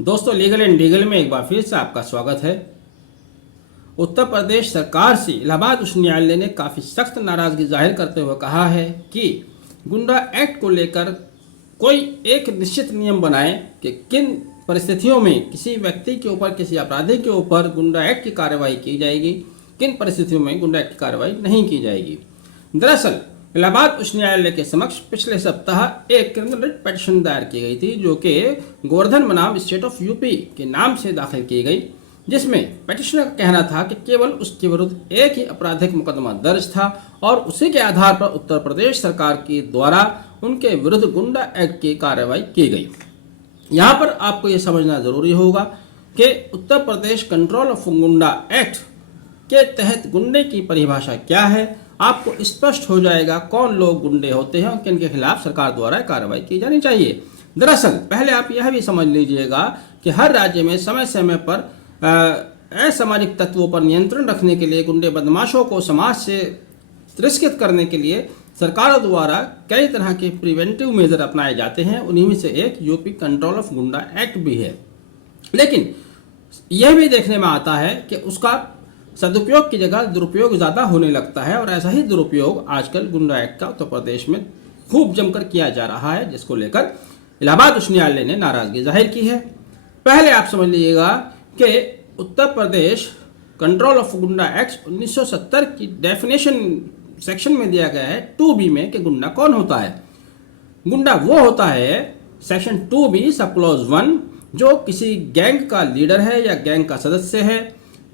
दोस्तों, legal and legal में एक बार फिर से आपका स्वागत है। उत्तर प्रदेश सरकार से इलाहाबाद उच्च न्यायालय ने काफ़ी सख्त नाराज़गी जाहिर करते हुए कहा है कि गुंडा एक्ट को लेकर कोई एक निश्चित नियम बनाए कि किन परिस्थितियों में किसी व्यक्ति के ऊपर, किसी अपराधी के ऊपर गुंडा एक्ट की कार्रवाई की जाएगी, किन परिस्थितियों में गुंडा एक्ट की कार्रवाई नहीं की जाएगी। दरअसल इलाहाबाद उच्च न्यायालय के समक्ष पिछले सप्ताह एक क्रिमिनल रिट पिटीशन दायर की गई थी, जो कि गोवर्धन बनाम स्टेट ऑफ यूपी के नाम से दाखिल की गई, जिसमें पिटिशनर का कहना था कि केवल उसके विरुद्ध एक ही आपराधिक मुकदमा दर्ज था और उसी के आधार पर उत्तर प्रदेश सरकार के द्वारा उनके विरुद्ध गुंडा एक्ट की कार्रवाई की गई। यहाँ पर आपको ये समझना जरूरी होगा कि उत्तर प्रदेश कंट्रोल ऑफ गुंडा एक्ट के तहत गुंडे की परिभाषा क्या है। आपको स्पष्ट हो जाएगा कौन लोग गुंडे होते हैं और किन के खिलाफ सरकार द्वारा कार्रवाई की जानी चाहिए। दरअसल पहले आप यह भी समझ लीजिएगा कि हर राज्य में समय समय पर असामाजिक तत्वों पर नियंत्रण रखने के लिए, गुंडे बदमाशों को समाज से तिरस्कृत करने के लिए सरकार द्वारा कई तरह के प्रिवेंटिव मेजर अपनाए जाते हैं। उन्हीं में से एक यूपी कंट्रोल ऑफ गुंडा एक्ट भी है। लेकिन यह भी देखने में आता है कि उसका सदुपयोग की जगह दुरुपयोग ज़्यादा होने लगता है, और ऐसा ही दुरुपयोग आजकल गुंडा एक्ट का उत्तर प्रदेश में खूब जमकर किया जा रहा है, जिसको लेकर इलाहाबाद उच्च न्यायालय ने नाराजगी जाहिर की है। पहले आप समझ लीजिएगा कि उत्तर प्रदेश कंट्रोल ऑफ गुंडा एक्ट 1970 की डेफिनेशन सेक्शन में दिया गया है 2B में कि गुंडा कौन होता है। गुंडा वो होता है, सेक्शन 2B सब क्लॉज 1, जो किसी गैंग का लीडर है या गैंग का सदस्य है,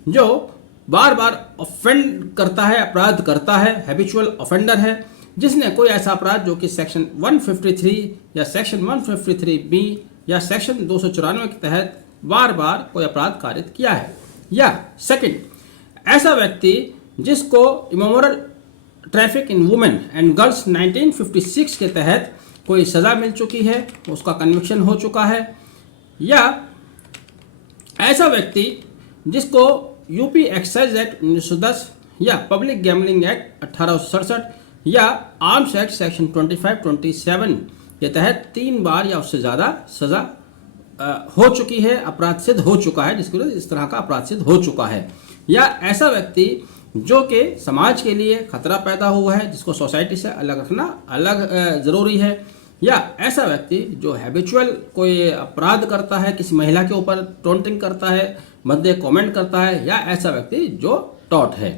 जो बार बार ऑफेंड करता है, अपराध करता है, हैबिचुअल ऑफेंडर है, जिसने कोई ऐसा अपराध जो कि सेक्शन 153 या सेक्शन 153B या सेक्शन 294 के तहत बार बार कोई अपराध कारित किया है। या सेकंड, ऐसा व्यक्ति जिसको immoral traffic in women and girls 1956 के तहत कोई सज़ा मिल चुकी है, उसका कन्विक्शन हो चुका है। या ऐसा व्यक्ति जिसको यूपी एक्साइज एक्ट 1910 या पब्लिक गैम्बलिंग एक्ट 1867 या आर्म्स एक्ट सेक्शन 25-27 के तहत 3 बार या उससे ज़्यादा सज़ा हो चुकी है, अपराध सिद्ध हो चुका है, जिसके लिए इस तरह का अपराध सिद्ध हो चुका है। या ऐसा व्यक्ति जो कि समाज के लिए खतरा पैदा हुआ है, जिसको सोसाइटी से अलग रखना ज़रूरी है। या ऐसा व्यक्ति जो हैबिचुअल कोई अपराध करता है, किसी महिला के ऊपर टॉन्टिंग करता है, मध्य कमेंट करता है, या ऐसा व्यक्ति जो टॉट है।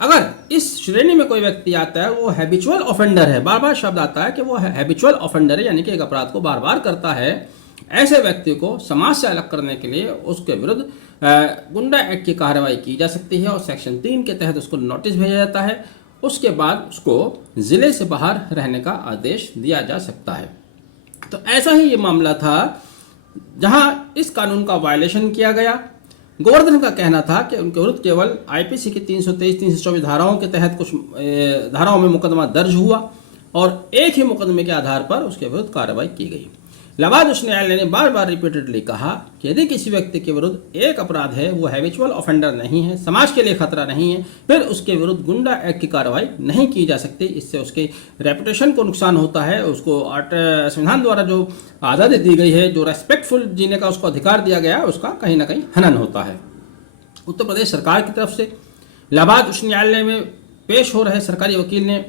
अगर इस श्रेणी में कोई व्यक्ति आता है, वो हैबिचुअल ऑफेंडर है, बार बार शब्द आता है कि वो हैबिचुअल ऑफेंडर है, यानी कि एक अपराध को बार बार करता है, ऐसे व्यक्ति को समाज से अलग करने के लिए उसके विरुद्ध गुंडा एक्ट की कार्रवाई की जा सकती है और सेक्शन 3 के तहत उसको नोटिस भेजा जाता है। उसके बाद उसको जिले से बाहर रहने का आदेश दिया जा सकता है। तो ऐसा ही ये मामला था जहां इस कानून का वायलेशन किया गया। गोवर्धन का कहना था कि उनके विरुद्ध केवल आईपीसी की 323-324 धाराओं के तहत कुछ धाराओं में मुकदमा दर्ज हुआ और एक ही मुकदमे के आधार पर उसके विरुद्ध कार्रवाई की गई। इलाहाबाद उच्च न्यायालय ने बार बार रिपीटेडली कहा कि यदि किसी व्यक्ति के विरुद्ध एक अपराध है, वो हैबिचुअल ऑफेंडर नहीं है, समाज के लिए खतरा नहीं है, फिर उसके विरुद्ध गुंडा एक्ट की कार्रवाई नहीं की जा सकती। इससे उसके रेपुटेशन को नुकसान होता है, उसको संविधान द्वारा जो आज़ादी दी गई है, जो रेस्पेक्टफुल जीने का उसको अधिकार दिया गया है, उसका कहीं ना कहीं हनन होता है। उत्तर प्रदेश सरकार की तरफ से इलाहाबाद उच्च न्यायालय में पेश हो रहे सरकारी वकील ने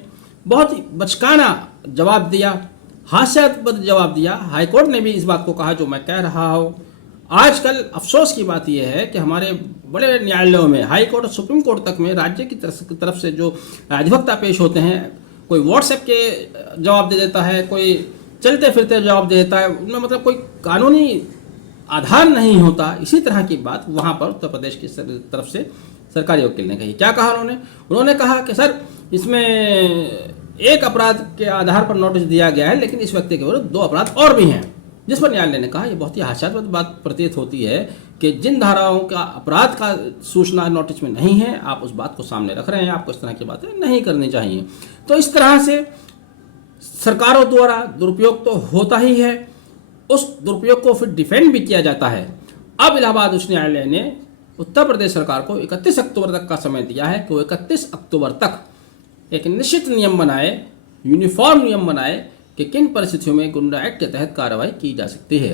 बहुत ही बचकाना जवाब दिया, हास्यास्पद जवाब दिया। हाईकोर्ट ने भी इस बात को कहा जो मैं कह रहा हूँ। आजकल अफसोस की बात यह है कि हमारे बड़े न्यायालयों में, हाई कोर्ट और सुप्रीम कोर्ट तक में राज्य की तरफ से जो अधिवक्ता पेश होते हैं, कोई व्हाट्सएप के जवाब दे देता है, कोई चलते फिरते जवाब दे देता है, उनमें मतलब कोई कानूनी आधार नहीं होता। इसी तरह की बात वहाँ पर उत्तर प्रदेश की तरफ से सरकारी वकील ने कही। क्या कहा उन्होंने कहा कि सर, इसमें एक अपराध के आधार पर नोटिस दिया गया है, लेकिन इस व्यक्ति के विरुद्ध 2 अपराध और भी हैं। जिस पर न्यायालय ने कहा यह बहुत ही हास्यास्पद बात प्रतीत होती है कि जिन धाराओं का अपराध का सूचना नोटिस में नहीं है, आप उस बात को सामने रख रहे हैं। आपको इस तरह की बातें नहीं करनी चाहिए। तो इस तरह से सरकारों द्वारा दुरुपयोग तो होता ही है, उस दुरुपयोग को फिर डिफेंड भी किया जाता है। अब इलाहाबाद उच्च न्यायालय ने उत्तर प्रदेश सरकार को 31 अक्टूबर तक का समय दिया है कि वो 31 अक्टूबर तक एक निश्चित नियम बनाए, यूनिफॉर्म नियम बनाए कि किन परिस्थितियों में गुंडा एक्ट के तहत कार्रवाई की जा सकती है।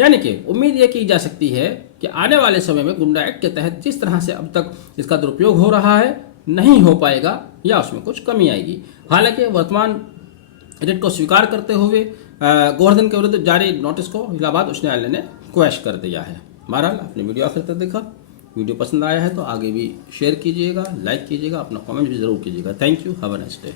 यानी कि उम्मीद ये की जा सकती है कि आने वाले समय में गुंडा एक्ट के तहत जिस तरह से अब तक इसका दुरुपयोग हो रहा है नहीं हो पाएगा या उसमें कुछ कमी आएगी। हालांकि वर्तमान रिट को स्वीकार करते हुए गोवर्धन के विरुद्ध जारी नोटिस को इलाहाबाद उच्च न्यायालय ने क्वैश कर दिया है। बहरहाल आपने वीडियो आखिर तक देखा, वीडियो पसंद आया है तो आगे भी शेयर कीजिएगा, लाइक कीजिएगा, अपना कमेंट भी जरूर कीजिएगा। Thank you, have a nice day.